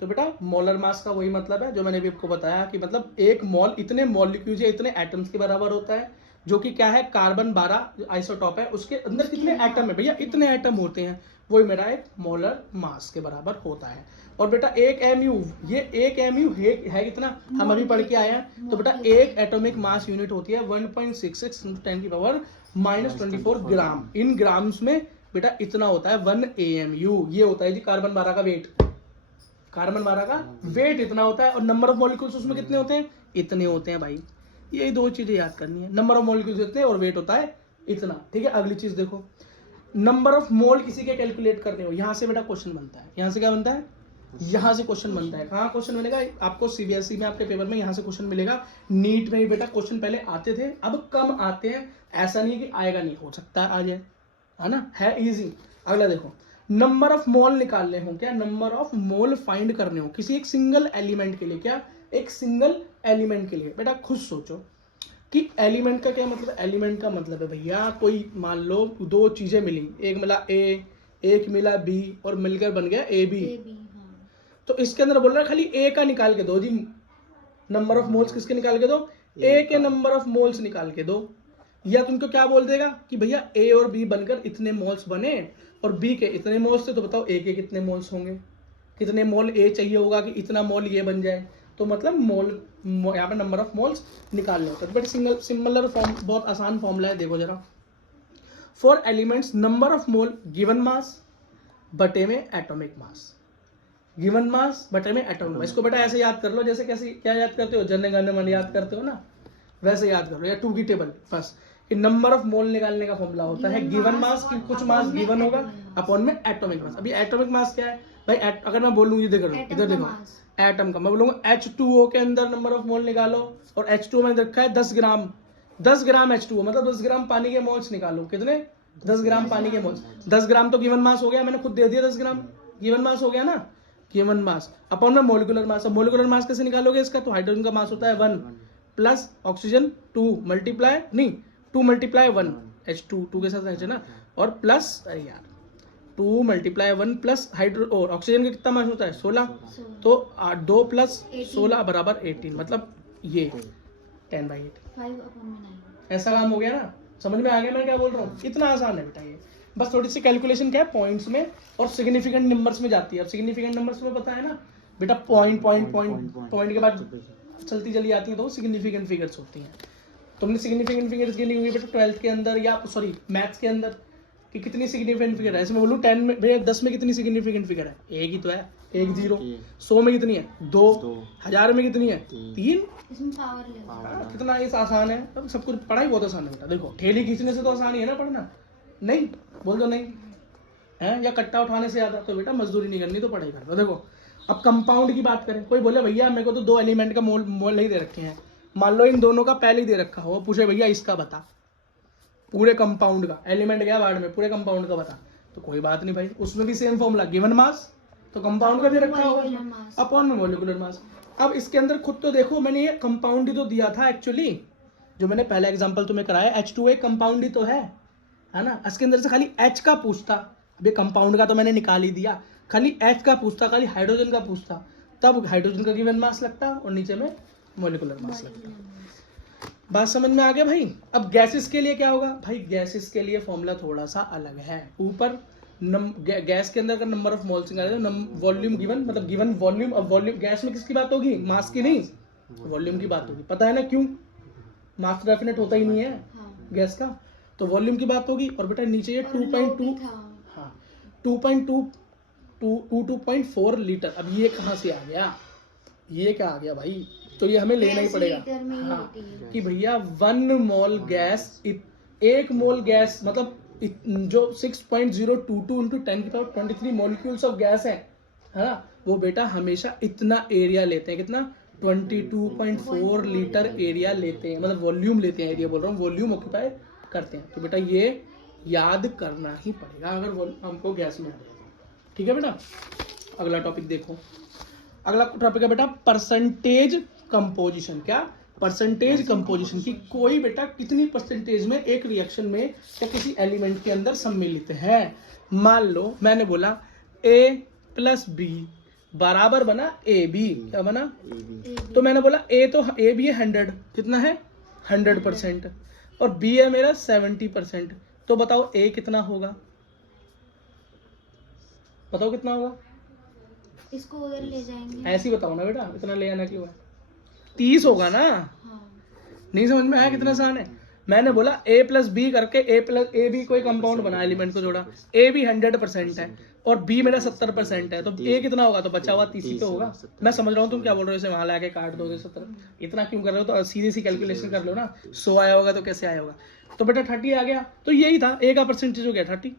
तो बेटा molar mass का वही मतलब है जो मैंने अभी आपको बताया कि मतलब एक मोल इतने मॉलिक्यूल्स या इतने एटम्स के बराबर होता है, जो कि क्या है कार्बन 12 आइसोटॉप है, उसके अंदर कितने एटम है भैया, इतने एटम होते हैं, वही मेरा एक मोलर मास के बराबर होता है। और बेटा एक एमयू, ये एक एमयू है कितना, हम अभी पढ़ के आए हैं। तो बेटा एक एटॉमिक मास यूनिट होती है 1.66 × 10⁻⁻24 ग्राम। इन ग्राम्स में बेटा इतना होता है 1 AMU। ये होता है जी कार्बन 12 का वेट, कार्बन 12 का वेट इतना होता है। और नंबर ऑफ मॉलिक्यूल्स उसमें कितने होते हैं, इतने होते हैं भाई। यही दो चीजें याद करनी है, नंबर ऑफ मॉलिक्यूल्स इतने और वेट होता है इतना। ठीक है, अगली चीज देखो, नंबर ऑफ मोल किसी के कैलकुलेट करने हो, यहां से बेटा क्वेश्चन बनता है। यहां से क्या बनता है, यहां से क्वेश्चन बनता है। कहाँ क्वेश्चन मिलेगा आपको, सीबीएसई में आपके पेपर में यहां से क्वेश्चन मिलेगा। नीट में भी बेटा क्वेश्चन पहले आते थे, अब कम आते हैं। ऐसा नहीं कि आएगा नहीं, हो सकता है आ जाए, है ना, है इजी। अगला देखो, नंबर ऑफ मोल निकालने हो, क्या नंबर ऑफ मोल फाइंड करने हो किसी एक सिंगल एलिमेंट के लिए, क्या एक सिंगल एलिमेंट के लिए। बेटा खुद सोचो कि एलिमेंट का क्या मतलब है। एलिमेंट का मतलब है भैया कोई मान लो दो चीजें मिली, एक मिला ए, एक मिला बी, और मिलकर बन गया ए बी। तो इसके अंदर बोल रहा है खाली ए का निकाल के दो जी, नंबर ऑफ मोल्स किसके निकाल के दो, ए के नंबर ऑफ मोल्स निकाल के दो। या तुमको क्या बोल देगा कि भैया ए और बी बनकर इतने मोल्स बने और बी के इतने मोल्स थे, तो बताओ ए के कितने मोल्स होंगे, कितने मोल ए चाहिए होगा कि इतना मोल ये बन जाए। तो मतलब मोल, यहाँ पे नंबर ऑफ मोल्स निकालने होते हैं। बट सिमिलर फॉर्म, बहुत आसान फॉर्मूला है, देखो जरा। For elements number of mole given mass बटे में एटॉमिक मास, गिवन मास बटे में एटॉमिक मास। इसको बेटा ऐसे याद कर लो जैसे कैसे क्या याद करते हो, जन गण मन याद करते हो ना, वैसे याद कर लो, या 2 की टेबल बस। कि नंबर ऑफ मोल निकालने का फॉर्मूला होता है गिवन मास की कुछ मास गिवन होगा अपॉन में एटॉमिक मास। अभी एटॉमिक मास क्या है भाई, अगर मैं बोलूँ ये देखो इधर देखो, एटम का मैं बोलूंगा H2O के अंदर नंबर ऑफ मोल निकालो, और H2O में रखा है 10 ग्राम, 10 ग्राम H2O मतलब 10 ग्राम पानी के मोल्स निकालो, कितने 10 ग्राम पानी के मोल्स। 10 ग्राम तो गिवन मास हो गया, मैंने खुद दे दिया 10 ग्राम गिवन मास हो गया ना, गिवन मास अपॉन में मोलिकुलर मास। मोलिकुलर मास कैसे निकालोगे इसका, तो हाइड्रोजन का मास होता है 1 प्लस ऑक्सीजन 2 मल्टीप्लाई नहीं 2 मल्टीप्लाई 1 H2 2 के साथ है ना, और प्लस अरे यार 2 मल्टीप्लाई 1 प्लस हाइड्रो और ऑक्सीजन का कितना मास होता है 16, तो 2 प्लस 16 बराबर 18, मतलब ये 10/8। ऐसा काम हो गया ना, समझ में आ गया मैं क्या बोल रहा हूँ, इतना आसान है बेटा ये। बस थोड़ी सी कैलकुलेशन क्या है पॉइंट्स में और सिग्निफिकेंट नंबर्स में जाती है। अब सिग्निफिकेंट नंबर्स में पता है ना बेटा, पॉइंट पॉइंट पॉइंट पॉइंट के बाद चलती चली आती है तो सिग्निफिकेंट फिगर्स होती हैं। तुमने सिग्निफिकेंट फिगर्स गिनी हुई बेटा 12th के अंदर, या सॉरी मैथ्स के अंदर, कि कितनी सिग्निफिकेंट फिगर है। ऐसे मैं बोलूँ 10 में भैया 10 में कितनी सिग्निफिकेंट फिगर है, एक ही तो है, 1 0। 100 में कितनी है 2, 1000 में कितनी है 3। कितना ये आसान है, तो सब कुछ पढ़ाई बहुत आसान है बेटा। देखो ठेली खींचने से तो आसान ही है ना पढ़ना, नहीं बोल दो नहीं है, या कट्टा उठाने से ज्यादा, तो बेटा मजदूरी नहीं करनी तो पढ़ाई कर दो। देखो अब कंपाउंड की बात करें, कोई बोले भैया मेरे को तो 2 एलिमेंट का मोल नहीं दे रखे हैं, मान लो इन दोनों का पहले ही दे रखा हो, पूछे भैया इसका बता, पूरे कंपाउंड का, एलिमेंट गया वर्ड में, पूरे कंपाउंड का बता, तो कोई बात नहीं भाई, उसमें भी सेम फॉर्मूला गिवन मास, तो कंपाउंड का भी रखा होगा अपॉन में मोलिकुलर मास। अब इसके अंदर खुद तो देखो, मैंने ये कंपाउंड ही तो दिया था एक्चुअली, जो मैंने पहला एग्जांपल तुम्हें कराया, H2O एक कंपाउंड ही तो है ना। इसके अंदर से खाली H का पूछता, अभी कंपाउंड का तो मैंने निकाल ही दिया, खाली H का पूछता, खाली हाइड्रोजन का पूछता, तब हाइड्रोजन का गिवन मास लगता और नीचे में मोलिकुलर मास लगता। बात समझ में आ गया भाई। अब गैसेस के लिए क्या होगा भाई, गैसेस के लिए फॉर्मूला थोड़ा सा अलग है। ऊपर गैस के अंदर का नंबर ऑफ मोल्स निकाले, वॉल्यूम गिवन, मतलब गिवन वॉल्यूम। अब वॉल्यूम गैस में किसकी बात होगी, मास की नहीं, वॉल्यूम की बात होगी। पता है ना क्यों, मास डेफिनेट होता ही नहीं है गैस का, तो वॉल्यूम की बात होगी। और बेटा नीचे ये 2.2 हाँ 2.4 लीटर। अब ये कहाँ से आ गया, ये क्या आ गया भाई, तो ये हमें लेना ही पड़ेगा हाँ, कि भैया 1 मोल गैस, 1 मोल गैस मतलब जो 6.022 इंटू 10⁻23 मॉलिक्यूल्स ऑफ गैस है ना, वो बेटा हमेशा इतना एरिया लेते हैं, कितना 22.4 लीटर एरिया लेते हैं, मतलब वॉल्यूम लेते हैं, एरिया बोल रहा हूँ, वॉल्यूम ऑक्यूपाई करते हैं। तो बेटा ये याद करना ही पड़ेगा अगर हमको गैस में आ जाए। ठीक है बेटा, अगला टॉपिक देखो। अगला टॉपिक है बेटा परसेंटेज कंपोजिशन। क्या, परसेंटेज कंपोजिशन की कोई बेटा कितनी परसेंटेज में एक रिएक्शन में या किसी एलिमेंट के अंदर सम्मिलित है। मान लो मैंने बोला A + B बराबर बना ए बी, क्या बना? AB तो मैंने बोला ए तो ए बी है 100, कितना है 100%, और बी है मेरा 70%। तो बताओ ए कितना होगा, बताओ कितना होगा? इसको उधर ले जाएंगे। ऐसे ही बताओ ना बेटा, इतना ले आना क्यों है? 30 होगा ना। हाँ नहीं समझ में आया कितना आसान है? मैंने बोला a प्लस बी करके ए बी कोई कंपाउंड बना, एलिमेंट को जोड़ा, ए भी 100% है और बी मेरा 70% है, तो ए कितना होगा? तो बचा हुआ 30 पे होगा। मैं समझ रहा हूँ तुम क्या बोल रहे हो, इसे वहां लाके काट दोगे 70, इतना क्यों कर रहे हो? तो सीधी सी कैलकुलेशन कर लो ना, 100 आया होगा तो कैसे आया होगा? तो बेटा 30 आ गया, तो यही था, ए का परसेंटेज हो गया 30,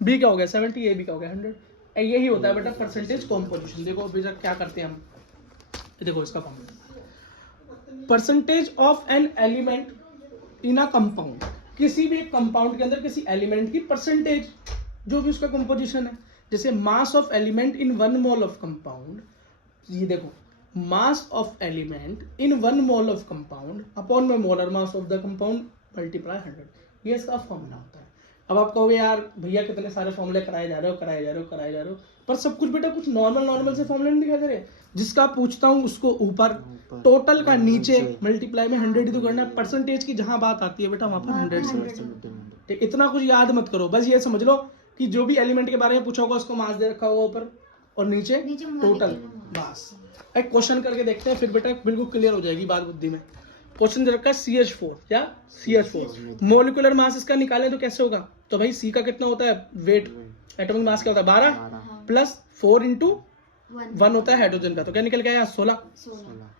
बी का हो गया 70, ए बी का हो गया 100। यही होता है बेटा परसेंटेज कॉम्पोजिशन। देखो अभी तक क्या करते हैं हम, देखो इसका formula, percentage of an element in a compound, किसी भी एक कंपाउंड के अंदर किसी एलिमेंट की परसेंटेज, जो भी उसका कंपोजिशन है। जैसे mass of element in 1 mole of compound, ये देखो mass of element in 1 mole of compound upon में molar mass of the compound multiply 100, ये इसका फॉर्मूला होता है। अब आप कहोगे यार भैया कितने सारे फॉर्मूले कराए जा रहे हो, पर सब कुछ बेटा कुछ नॉर्मल से फॉर्मूले नहीं दिखा दे रहे। जिसका पूछता हूँ उसको ऊपर, टोटल का नीचे, मल्टीप्लाई में 100 ही तो करना है। परसेंटेज की जहां बात आती है बेटा वहां पर 100 से। ठीक, इतना कुछ याद मत करो, बस ये समझ लो कि जो भी एलिमेंट के बारे में पूछा होगा उसको मास दे रखा होगा ऊपर और नीचे टोटल, बस। एक क्वेश्चन करके देखते हैं फिर बेटा बिल्कुल क्लियर हो जाएगी बात बुद्धि में। क्वेश्चन दे रखा है CH4, क्या CH4 मोलिकुलर मास इसका निकाले तो कैसे होगा? तो भाई C का कितना होता है वेट, एटॉमिक मास क्या होता है 12 प्लस 4 इंटू 1 होता है हाइड्रोजन का, तो क्या निकल गया 16।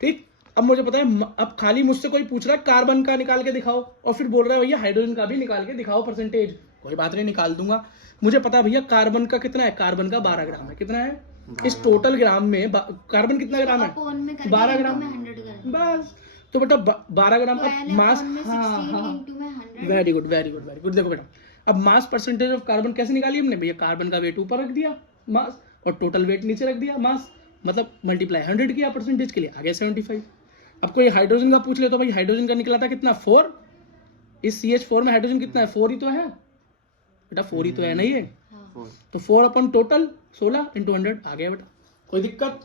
ठीक, अब मुझे पता है, अब खाली मुझसे कोई पूछ रहा है कार्बन का निकाल के दिखाओ और फिर बोल रहा है भैया हाइड्रोजन का भी निकाल के दिखाओ परसेंटेज, कोई बात नहीं निकाल दूंगा। मुझे पता है भैया कार्बन का कितना है, कार्बन का 12 ग्राम है, कितना है इस टोटल ग्राम में कार्बन कितना ग्राम है 12 ग्राम, बस। तो बेटा 12 ग्राम अब मास, हाँ वेरी गुड। देखो बेटा अब मास परसेंटेज ऑफ कार्बन कैसे निकाली हमने भैया, कार्बन का वेट ऊपर रख दिया मास और टोटल वेट नीचे रख दिया मास, मतलब मल्टीप्लाई 100 किया परसेंटेज के लिए, आ गया 75। अब कोई हाइड्रोजन का पूछ ले तो भाई हाइड्रोजन का निकला था कितना 4, इस CH4 में हाइड्रोजन कितना है 4 ही तो है बेटा, 4 ही तो है ना ये, तो 4 अपन टोटल 16 इंटू 100 आ गया बेटा। कोई दिक्कत,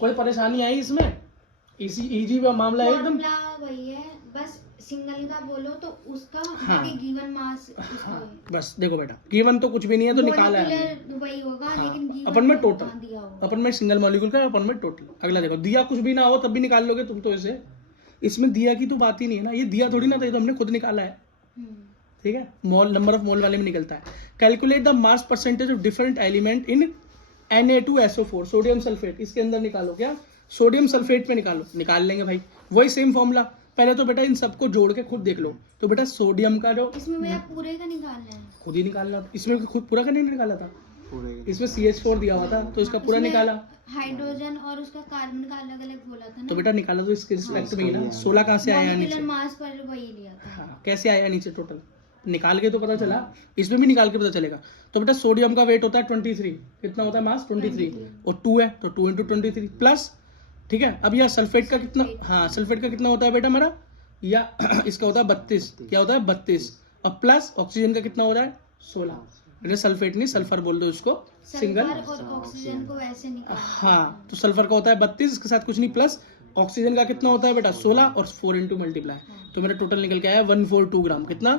कोई परेशानी आई इसमें? इजी मामला है एकदम। वही है, बस सिंगल का बोलो तो उसका हाँ, गिवन मास हाँ, बस देखो बेटा गिवन तो कुछ भी नहीं है तो निकाला है वही होगा, हाँ, लेकिन गिवन अपन में तो टोटल, दिया होगा। अपन में सिंगल मॉलिक्यूल का, अपन में टोटल। अगला देखो, दिया कुछ भी ना हो तब भी निकाल लोगे तुम तो इसे, इसमें दिया की तो बात ही नहीं है ना, ये दिया थोड़ी ना था, ये तो हमने खुद निकाला है। ठीक है, मोल नंबर ऑफ मोल वाले में निकलता है। Calculate the mass percentage of different element in Na2SO4 sodium sulphate, इसके अंदर निकालो, क्या सोडियम सल्फेट पे निकालो, निकाल लेंगे भाई, वही सेम फॉर्मूला। पहले तो बेटा इन सबको जोड़ के खुद देख लो, तो बेटा सोडियम का जो इसमें मेरा पूरे का निकालना है, खुद ही निकालना, इसमें खुद पूरा का नहीं निकाला था, इसमें CH4 दिया हुआ था तो इसका पूरा निकाला, हाइड्रोजन और उसका कार्बन का अलग अलग बोला था ना, तो बेटा निकाला तो इसके रिस्पेक्ट में ही ना। 16 कहाँ से आया नीचे, मास पर वही लिया था, हाँ कैसे आया नीचे टोटल, निकाल के तो पता चला, इसमें भी निकाल के पता चलेगा। तो बेटा सोडियम का वेट होता है 23, कितना होता है मास 23 और 2 है तो 2 इंटू 23 प्लस, ठीक है। अब यह सल्फेट का कितना, हाँ सल्फेट का कितना होता है बेटा हमारा, या इसका होता है 32, क्या होता है 32 और प्लस ऑक्सीजन का कितना हो रहा है 16, बेटा सल्फेट नहीं सल्फर बोल दो इसको, सिंगल और ऑक्सीजन को वैसे निकाल, हाँ तो सल्फर का होता है 32, इसके साथ कुछ नहीं प्लस ऑक्सीजन का कितना होता है बेटा 16 और 4 इंटू मल्टीप्लाई, तो मेरा टोटल निकल के आया 142 ग्राम, कितना,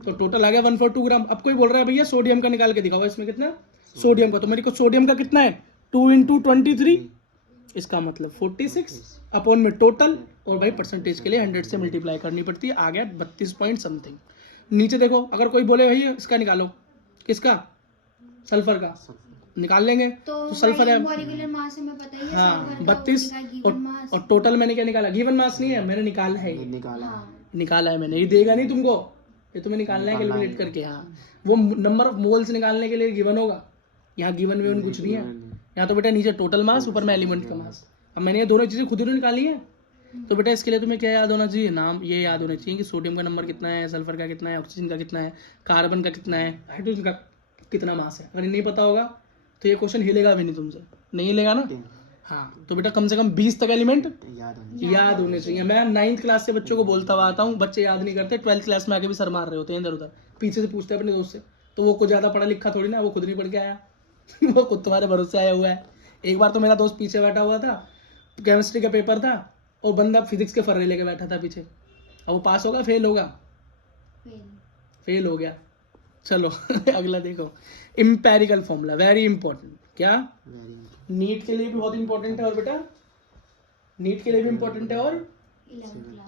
तो टोटल आ गया 142 ग्राम। अब कोई बोल रहा है भैया सोडियम का निकाल के दिखाओ, इसमें कितना सोडियम का, तो मेरे को सोडियम का कितना है 2 इंटू 23, इसका मतलब 46 अपॉन में टोटल, और भाई परसेंटेज के लिए 100 से मल्टीप्लाई करनी पड़ती है, आ गया 32 पॉइंट समथिंग। नीचे देखो, अगर कोई बोले भैया इसका निकालो, किसका सल्फर का, निकाल लेंगे तो सल्फर है मॉलिक्यूलर मास हमें पता ही है, हाँ 32 और टोटल मैंने क्या निकाला, गिवन मास नहीं है मैंने निकाला है, निकाला है मैंने, ये देगा नहीं तुमको, ये तुम्हें निकालना है कैलकुलेट करके, हाँ वो नंबर ऑफ मोल्स निकालने के लिए गिवन होगा, यहाँ गिवन विवन कुछ नहीं है, यहाँ तो बेटा नीचे टोटल मास ऊपर में एलिमेंट का मास। अब मैंने ये दोनों चीजें खुद ही निकाली है, तो बेटा इसके लिए तुम्हें क्या याद होना चाहिए, नाम ये याद होना चाहिए कि सोडियम का नंबर कितना है, सल्फर का कितना है, ऑक्सीजन का कितना है, कार्बन का कितना है, हाइड्रोजन का कितना मास है। अगर नहीं पता होगा तो ये क्वेश्चन हिलेगा भी नहीं तुमसे, नहीं हिलेगा ना, हाँ तो बेटा कम से कम 20 तक एलिमेंट याद होने चाहिए। मैं 9th क्लास से बच्चों को बोलता हुआ आता हूँ, बच्चे याद नहीं करते, 12th क्लास में आके भी सर मार रहे होते हैं इधर उधर, पीछे से पूछते हैं अपने दोस्त से, तो वो कुछ ज्यादा पढ़ा लिखा थोड़ी ना, वो खुद नहीं पढ़ के आया, वो खुद तुम्हारे भरोसे आया हुआ है। एक बार तो मेरा दोस्त पीछे बैठा हुआ था, केमिस्ट्री का पेपर था, और बंदा फिजिक्स के फर्रे लेके बैठा था पीछे, और वो पास होगा फेल होगा? फेल। फेल हो गया। चलो अगला देखो, इम्पेरिकल फॉर्मूला, वेरी इंपॉर्टेंट। क्या? नीट के लिए भी बहुत इंपॉर्टेंट है, और बेटा नीट के लिए भी इंपॉर्टेंट है, और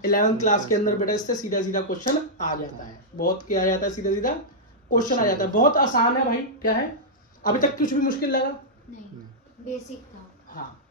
11th क्लास के अंदर बेटा इससे सीधा सीधा क्वेश्चन आ जाता है। बहुत क्या आ जाता है, सीधा सीधा क्वेश्चन आ जाता है। बहुत आसान है भाई। क्या है? अभी तक कुछ भी मुश्किल लगा? नहीं, बेसिक था। हाँ,